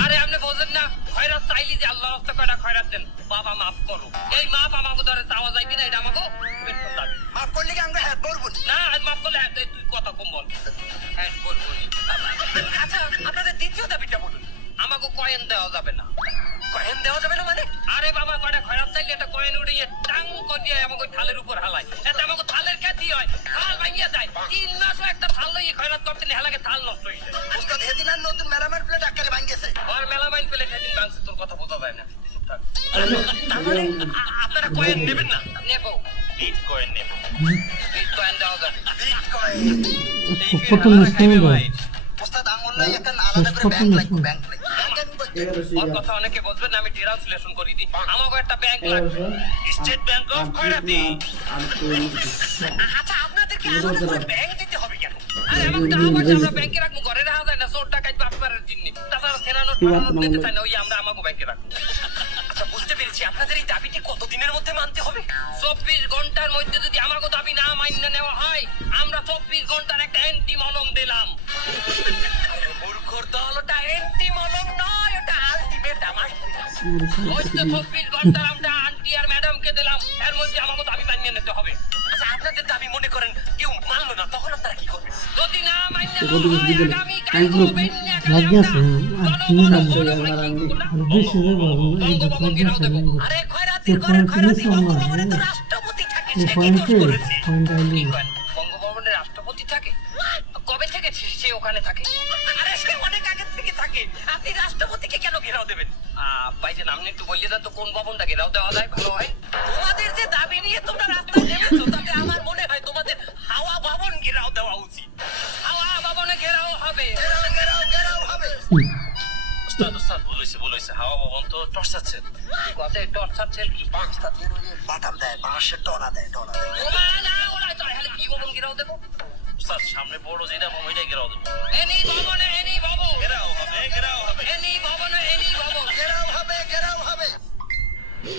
আরে আপনি বোঝেন না, খয়রাত চাইলি যে আল্লাহ রাস্তা কয়টা খয়রাত দেন, বাবা মাফ করো। এই মাপ আমাকে ধরে চাওয়া যাইবি না, এটা আমাকে বেতন দাবি। মাফ করলে কি আমরা হ্যাঁ করবো না আজ মাফ করলে তুই কথা কম বল। হ্যাঁ করবো। আচ্ছা আপনাদের দ্বিতীয় দাবিটা বলুন। আমাকে কয়েন দেওয়া যাবে না। কয়েন দেওয়া যাবে না মানে? আরে বাবা কয়টা খয়রাত চাইলে একটা কয়েন উড়িয়ে টাং করিয়ে আমাকে থালের উপর হালায়, এতে আমাকে থালের খ্যাতি হয়, থাল ভাঙিয়ে যায়। 3 মাসও একটা থাল লইয়ে খয়রাত করতে নিয়ে হেলাকে থাল নষ্ট হয়ে যায়। উস্তাদ হেদিন আর নতুন মেরামের প্লেট আকারে ভাঙ্গেছে। আর মেলামাইন পেলে সেদিন ভাঙছে, তোর কথা বোঝা যায় না। চুপ থাক। তার মানে আপনারা কয়েন নেবেন না? নেব। বিট কয়েন নেব। বিট কয়েন দেওয়া যাবে। Bitcoin. কত নিশ্চয় ভাই উস্তাদ আঙুল নাই একটা আলাদা করে ব্যাংক লাগবে, ব্যাংক লাগবে। ওর কথা অনেকে বুঝবেন না, আমি ট্রান্সলেশন করে দিই। আমাকে একটা ব্যাংক লাগবে, স্টেট ব্যাংক অফ খয়রাতি। আচ্ছা আপনাদেরকে আলাদা করে ব্যাংক দিতে হবে কেন? আরে আমাকে টাকা পয়সা আমরা ব্যাংকে রাখবো, ঘরে রাখা যায় না। চোর ডাকাত বাটপারের জিন্নি। তাছাড়া সেনা নোট ফানা নোট নিতে চাই না, ওই আমরা আমাকে ব্যাংকে রাখবো। আচ্ছা বুঝতে পেরেছি, আপনাদের এই দাবিটি কতদিনের মধ্যে মানতে হবে? 24 ঘন্টার মধ্যে যদি আমাকে দাবি না মান্য নেওয়া হয়, আমরা 24 ঘন্টার একটা অ্যান্টি মলম দিলাম। মূর্খর দল, ওটা অ্যান্টি মলম নয়, ওটা আলটিমেটাম। ওই তো 24 ঘন্টার আমরা আন্টি আর ম্যাডামকে দিলাম, এর মধ্যে আমাকে দাবি মান্য নিতে হবে। আচ্ছা আপনাদের দাবি মনে করেন কেউ মানলো না, তখন আপনারা কি করবেন? যদি না মান্য নেওয়া হয়, আগামী কাল বেন্যা ভাগ্য আছে আর তুমি রাখবে বেশি দেবো এই যে ভাগ্য আছে আরে খয়রাতির ঘরে খয়রাতি বঙ্গভবনে তো রাষ্ট্রপতি থাকে, এই সে কি পয়েন্টে দোষ করেছে? পয়েন্টটা কি হইলো করেন? বঙ্গভবনে রাষ্ট্রপতি থাকে? কবে থেকে সে ওখানে থাকে? আরে সে অনেক আগে থেকে থাকে। আপনি রাষ্ট্রপতিকে কেন ঘেরাও দেবেন? ভাইজান আপনি একটু বললে দেন তো কোন ভবনটা ঘেরাও দেওয়া যায় ভালো হয়? তোমাদের যে দাবি নিয়ে তোমরা রাস্তায় নেমেছো, তাতে আমার মনে হয় তোমাদের হাওয়া ভবন ঘেরাও দেওয়া উচিত। হাওয়া ভবনে ঘেরাও হবে। ঘেরাও ঘেরাও ঘেরাও হবে। ওস্তাদ বলেছে হাওয়া ভবন তো টর্চার সেল। কত টর্চার সেল কি? উস্তাদ ওই যে বাটাম দেয়, বাঁশের টনা দেয়, টনা দেয়। ওমা না ওরা তো হেলে কি ভবন ঘেরাও দেবো? স্যার সামনে বড় যেটা ওইটা ঘেরাও দেবো। এনি ভবনে